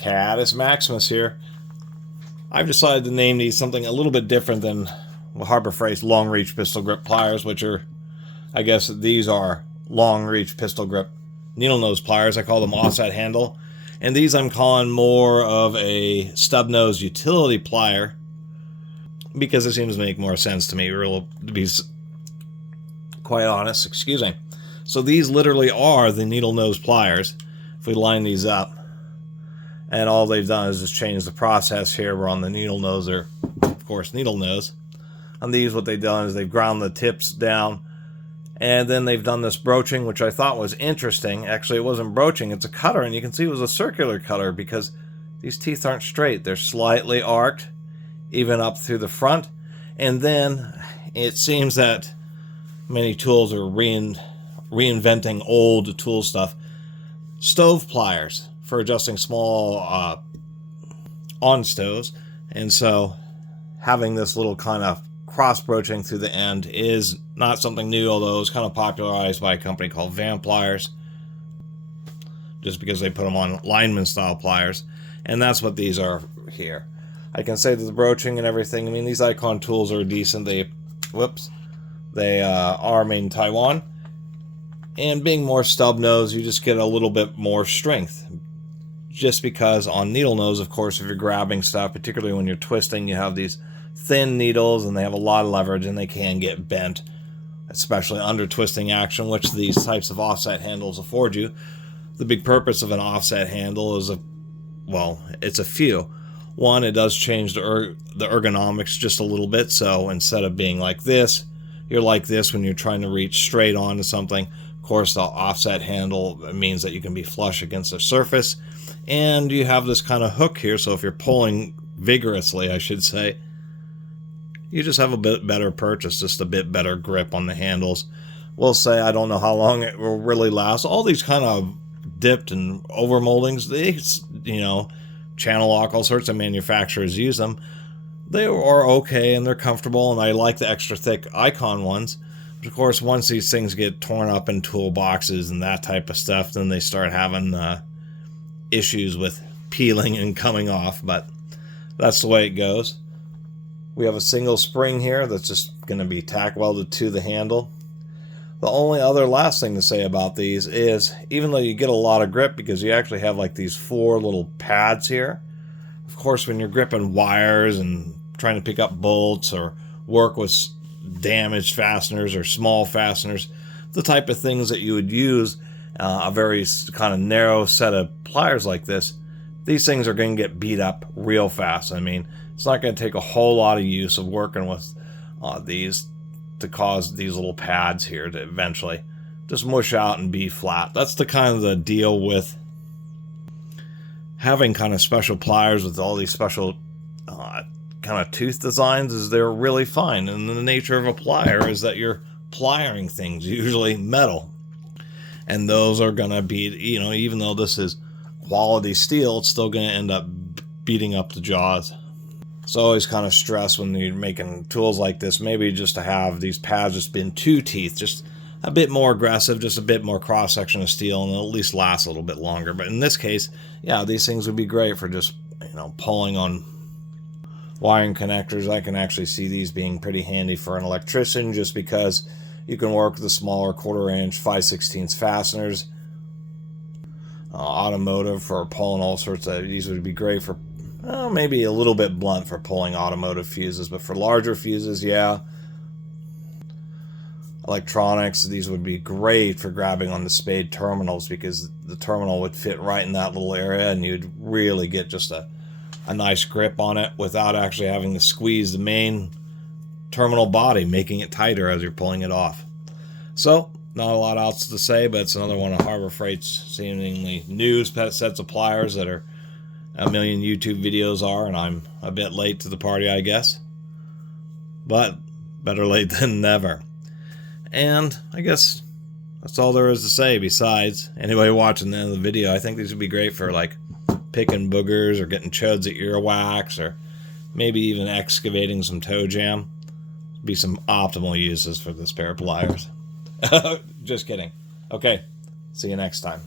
Catus Maximus here. I've decided to name these something a little bit different than Harbor Freight's long reach pistol grip pliers, which are, I guess these are long reach pistol grip needle nose pliers. I call them offset handle. And these I'm calling more of a stub nose utility plier because it seems to make more sense to me, to be quite honest. Excuse me. So these literally are the needle nose pliers. If we line these up, and all they've done is just change the process here. We're on the needle nose, or of course needle nose. On these, what they've done is they've ground the tips down, and then they've done this broaching, which I thought was interesting. Actually, it wasn't broaching, it's a cutter, and you can see it was a circular cutter because these teeth aren't straight. They're slightly arced, even up through the front. And then it seems that many tools are reinventing old tool stuff. Stove pliers for adjusting small on stoves, and so having this little kind of cross broaching through the end is not something new, although it was kind of popularized by a company called Pliers, just because they put them on lineman style pliers, and that's what these are here. I can say that the broaching and everything, I mean, these Icon tools are decent. They are made in Taiwan, and being more stub nose, you just get a little bit more strength. Just because on needle nose, of course, if you're grabbing stuff, particularly when you're twisting, you have these thin needles and they have a lot of leverage and they can get bent, especially under twisting action, which these types of offset handles afford you. The big purpose of an offset handle is it's a few. One, it does change the ergonomics just a little bit, so instead of being like this, you're like this when you're trying to reach straight onto something. Of course, the offset handle means that you can be flush against the surface, and you have this kind of hook here, so if you're pulling vigorously, I should say, you just have a bit better purchase, just a bit better grip on the handles. We'll say, I don't know how long it will really last. All these kind of dipped and over moldings, they, channel lock, all sorts of manufacturers use them. They are okay and they're comfortable, and I like the extra thick Icon ones. But of course, once these things get torn up in toolboxes and that type of stuff, then they start having issues with peeling and coming off, but that's the way it goes. We have a single spring here that's just going to be tack welded to the handle. The only other last thing to say about these is, even though you get a lot of grip because you actually have like these 4 little pads here, of course when you're gripping wires and trying to pick up bolts or work with damaged fasteners or small fasteners, the type of things that you would use a very kind of narrow set of pliers like this, these things are going to get beat up real fast. I mean, it's not going to take a whole lot of use of working with these to cause these little pads here to eventually just mush out and be flat. That's the kind of the deal with having kind of special pliers with all these special kind of tooth designs, is they're really fine. And the nature of a plier is that you're pliering things, usually metal. And those are going to be, even though this is quality steel, it's still going to end up beating up the jaws. So always kind of stress when you're making tools like this, maybe just to have these pads just been 2 teeth, just a bit more aggressive, just a bit more cross-section of steel, and it'll at least last a little bit longer. But in this case, yeah, these things would be great for just, pulling on wiring connectors. I can actually see these being pretty handy for an electrician, just because you can work with the smaller 1/4 inch 5/16 fasteners. Automotive for pulling all sorts of, these would be great for, maybe a little bit blunt for pulling automotive fuses, but for larger fuses, yeah. Electronics, these would be great for grabbing on the spade terminals, because the terminal would fit right in that little area and you'd really get just a nice grip on it without actually having to squeeze the main terminal body, making it tighter as you're pulling it off. So, not a lot else to say, but it's another one of Harbor Freight's seemingly new sets of pliers that are a million YouTube videos are, and I'm a bit late to the party, I guess. But better late than never. And I guess that's all there is to say. Besides, anybody watching the end of the video, I think these would be great for like picking boogers or getting chuds at earwax, or maybe even excavating some toe jam. Be some optimal uses for this pair of pliers. Just kidding. Okay, see you next time.